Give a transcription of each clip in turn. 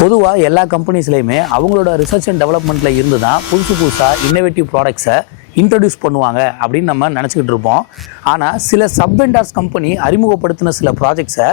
பொதுவாக எல்லா கம்பெனிஸ்லையுமே அவங்களோட ரிசர்ச் அண்ட் டெவலப்மெண்ட்டில் இருந்து தான் புதுசு புதுசாக இன்னோவேட்டிவ் ப்ராடக்ட்ஸை இன்ட்ரடியூஸ் பண்ணுவாங்க அப்படின்னு நம்ம நினச்சிக்கிட்டு இருப்போம். ஆனால் சில சப் வெண்டார்ஸ் கம்பெனி அறிமுகப்படுத்தின சில ப்ராஜெக்ட்ஸை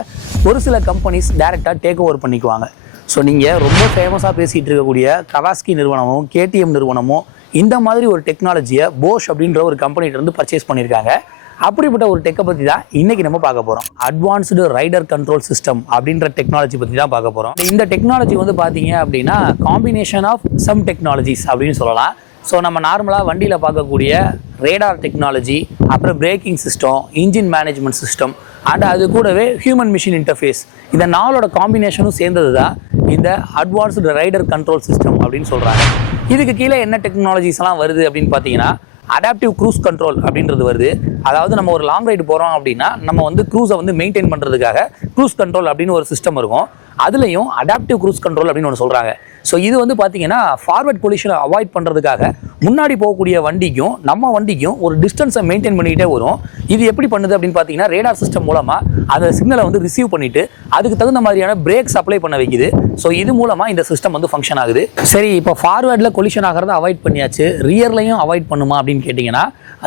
ஒரு சில கம்பெனிஸ் டேரெக்டாக டேக் ஓவர் பண்ணிக்குவாங்க. ஸோ நீங்கள் ரொம்ப ஃபேமஸாக பேசிகிட்டு இருக்கக்கூடிய கவாஸ்கி நிறுவனமும் கேடிஎம் நிறுவனமும் இந்த மாதிரி ஒரு டெக்னாலஜியை போஷ் அப்படின்ற ஒரு கம்பெனிகிட்ட இருந்து பர்ச்சேஸ் பண்ணியிருக்காங்க. அப்படிப்பட்ட ஒரு டெக்கை பற்றி தான் இன்னைக்கு நம்ம பார்க்க போகிறோம் அட்வான்ஸ்டு ரைடர் கண்ட்ரோல் சிஸ்டம் அப்படின்ற டெக்னாலஜி பற்றி தான் பார்க்க போகிறோம் இந்த டெக்னாலஜி வந்து பார்த்தீங்க அப்படின்னா காம்பினேஷன் ஆஃப் சம் டெக்னாலஜிஸ் அப்படின்னு சொல்லலாம். ஸோ நம்ம நார்மலாக வண்டியில் பார்க்கக்கூடிய ரேடார் டெக்னாலஜி அப்புறம் braking system engine management system and அது கூடவே ஹியூமன் மிஷின் இன்டர்ஃபேஸ் இந்த நாளோட காம்பினேஷனும் சேர்ந்தது தான் இந்த அட்வான்ஸ்டு ரைடர் கண்ட்ரோல் சிஸ்டம் அப்படின்னு சொல்கிறாங்க இதுக்கு கீழே என்ன டெக்னாலஜிஸ்லாம் வருது அப்படின்னு பார்த்தீங்கன்னா அடாப்டிவ் க்ரூஸ் கண்ட்ரோல் அப்படின்றது வருது. அதாவது நம்ம ஒரு லாங் ரைடு போகிறோம் அப்படின்னா நம்ம வந்து க்ரூஸை வந்து மெயின்டைன் பண்ணுறதுக்காக க்ரூஸ் கண்ட்ரோல் அப்படின்னு ஒரு சிஸ்டம் இருக்கும். அதுலேயும் அடாப்டிவ் க்ரூஸ் கண்ட்ரோல் அப்படின்னு ஒன்று சொல்கிறாங்க ஸோ இது வந்து பார்த்தீங்கன்னா ஃபார்வர்ட் பொல்யூஷனை அவாய்ட் பண்ணுறதுக்காக முன்னாடி போகக்கூடிய வண்டிக்கும் நம்ம வண்டிக்கும் ஒரு டிஸ்டன்ஸை மெயின்டைன் பண்ணிக்கிட்டே வரும். இது எப்படி பண்ணுது அப்படின்னு பார்த்தீங்கன்னா ரேடார் சிஸ்டம் மூலமாக அந்த சிக்னலை வந்து ரிசீவ் பண்ணிவிட்டு அதுக்கு தகுந்த மாதிரியான பிரேக்ஸ் அப்ளை பண்ண வைக்குது. ஸோ இது மூலமாக இந்த சிஸ்டம் வந்து ஃபங்க்ஷன் ஆகுது. சரி இப்போ ஃபார்வேர்டில் கொலிஷன் ஆகிறத அவாய்ட் பண்ணியாச்சு. ரியர்லையும் அவாய்ட் பண்ணுமா அப்படின்னு கேட்டிங்கன்னா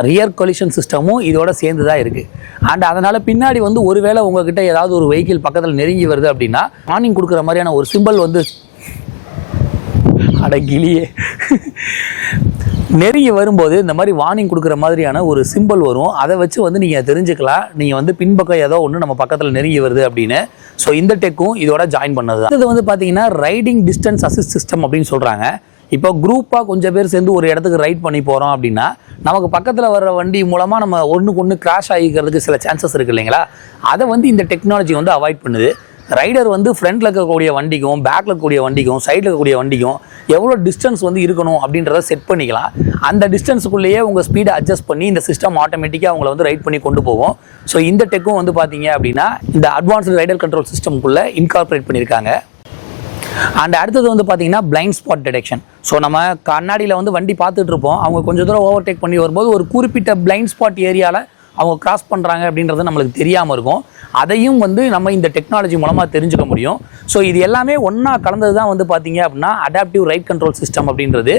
ரியர் கொலிஷன் சிஸ்டமும் இதோட சேர்ந்து தான் இருக்குது அண்ட் அதனால் பின்னாடி வந்து ஒருவேளை உங்ககிட்ட ஏதாவது ஒரு வெஹிக்கிள் பக்கத்தில் நெருங்கி வருது அப்படின்னா வார்னிங் கொடுக்குற மாதிரியான ஒரு சிம்பிள் வந்து அட கிளியே. நெருங்கி வரும்போது இந்த மாதிரி வார்னிங் கொடுக்குற மாதிரியான ஒரு சிம்பிள் வரும். அதை வச்சு வந்து நீங்கள் தெரிஞ்சுக்கலாம். நீங்கள் வந்து பின்பக்கம் ஏதோ ஒன்று நம்ம பக்கத்தில் நெருங்கி வருது அப்படின்னு. ஸோ இந்த டெக்கும் இதோட ஜாயின் பண்ணது தான். இது வந்து பார்த்தீங்கன்னா ரைடிங் டிஸ்டன்ஸ் அசிஸ்ட் சிஸ்டம் அப்படின்னு சொல்கிறாங்க இப்போ குரூப்பாக கொஞ்சம் பேர் சேர்ந்து ஒரு இடத்துக்கு ரைட் பண்ணி போகிறோம் அப்படின்னா நமக்கு பக்கத்தில் வர்ற வண்டி மூலமாக நம்ம ஒன்றுக்கு ஒன்று கிராஷ் ஆகிக்கிறதுக்கு சில சான்சஸ் இருக்குது இல்லைங்களா? அதை வந்து இந்த டெக்னாலஜி வந்து அவாய்ட் பண்ணுது. ரைடர் வந்து ஃப்ரண்ட்டில் இருக்கக்கூடிய வண்டிக்கும் பேக்கில் இருக்கக்கூடிய வண்டிக்கும் சைடில் இருக்கக்கூடிய வண்டிக்கும் எவ்வளோ டிஸ்டன்ஸ் வந்து இருக்கணும் அப்படின்றத செட் பண்ணிக்கலாம். அந்த டிஸ்டன்ஸுக்குள்ளேயே உங்கள் ஸ்பீடை அட்ஜஸ்ட் பண்ணி இந்த சிஸ்டம் ஆட்டோமேட்டிக்காக அவங்கள வந்து ரைட் பண்ணி கொண்டு போகும். ஸோ இந்த டெக்கும் வந்து பார்த்தீங்க அப்படின்னா இந்த அட்வான்ஸ்டு ரைடர் கண்ட்ரோல் சிஸ்டம்குள்ளே இன்கார்பரேட் பண்ணியிருக்காங்க அண்ட் அடுத்தது வந்து பார்த்தீங்கன்னா பிளைண்ட் ஸ்பாட் டிடெக்ஷன் ஸோ நம்ம கண்ணாடியில் வந்து வண்டி பார்த்துட்டு இருப்போம். அவங்க கொஞ்சம் தூரம் ஓவர்டேக் பண்ணி வரும்போது ஒரு குறிப்பிட்ட பிளைண்ட் ஸ்பாட் ஏரியாவில் அவங்க கிராஸ் பண்ணுறாங்க அப்படின்றது நம்மளுக்கு தெரியாமல் இருக்கும். அதையும் வந்து நம்ம இந்த டெக்னாலஜி மூலமாக தெரிஞ்சுக்க முடியும். ஸோ இது எல்லாமே ஒன்றா கலந்தது தான் வந்து பார்த்தீங்க அப்படின்னா அடாப்டிவ் ரைட் கண்ட்ரோல் சிஸ்டம் அப்படின்றது.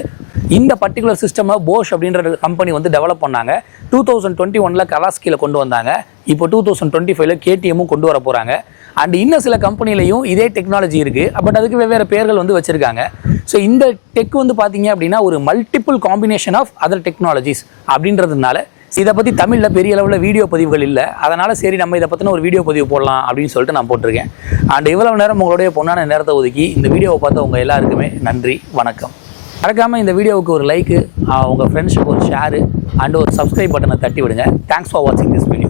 இந்த பர்டிகுலர் சிஸ்டமை போஷ் அப்படின்ற கம்பெனி வந்து டெவலப் பண்ணாங்க. டூ தௌசண்ட் டுவெண்ட்டி ஒனில் கலாஸ்கியில் கொண்டு வந்தாங்க. இப்போ டூ தௌசண்ட் டுவெண்ட்டி ஃபைவ்ல கேடிஎம்மும் கொண்டு வர போகிறாங்க அண்ட் இன்னும் சில கம்பெனிலையும் இதே டெக்னாலஜி இருக்குது பட் அதுக்கு வெவ்வேறு பேர்கள் வந்து வச்சுருக்காங்க. ஸோ இந்த டெக் வந்து பார்த்தீங்க அப்படின்னா ஒரு multiple combination of other technologies அப்படின்றதுனால இதை பற்றி தமிழில் பெரிய அளவில் வீடியோ பதிவுகள் இல்லை. அதனால் சரி நம்ம இதை பற்றின ஒரு வீடியோ பதிவு போடலாம் அப்படின்னு சொல்லிட்டு நான் போட்டிருக்கேன். அண்ட் இவ்வளவு நேரம் உங்களுடைய பொண்ணான நேரத்தை ஒதுக்கி இந்த வீடியோவை பார்த்த உங்கள் எல்லாருக்குமே நன்றி வணக்கம். மறக்காமல் இந்த வீடியோவுக்கு ஒரு லைக்கு உங்கள் ஃப்ரெண்ட்ஸுக்கு ஒரு ஷேரு அண்ட் ஒரு சப்ஸ்கிரைப் பட்டனை தட்டி விடுங்க. தேங்க்ஸ் ஃபார் வாட்சிங் திஸ் வீடியோ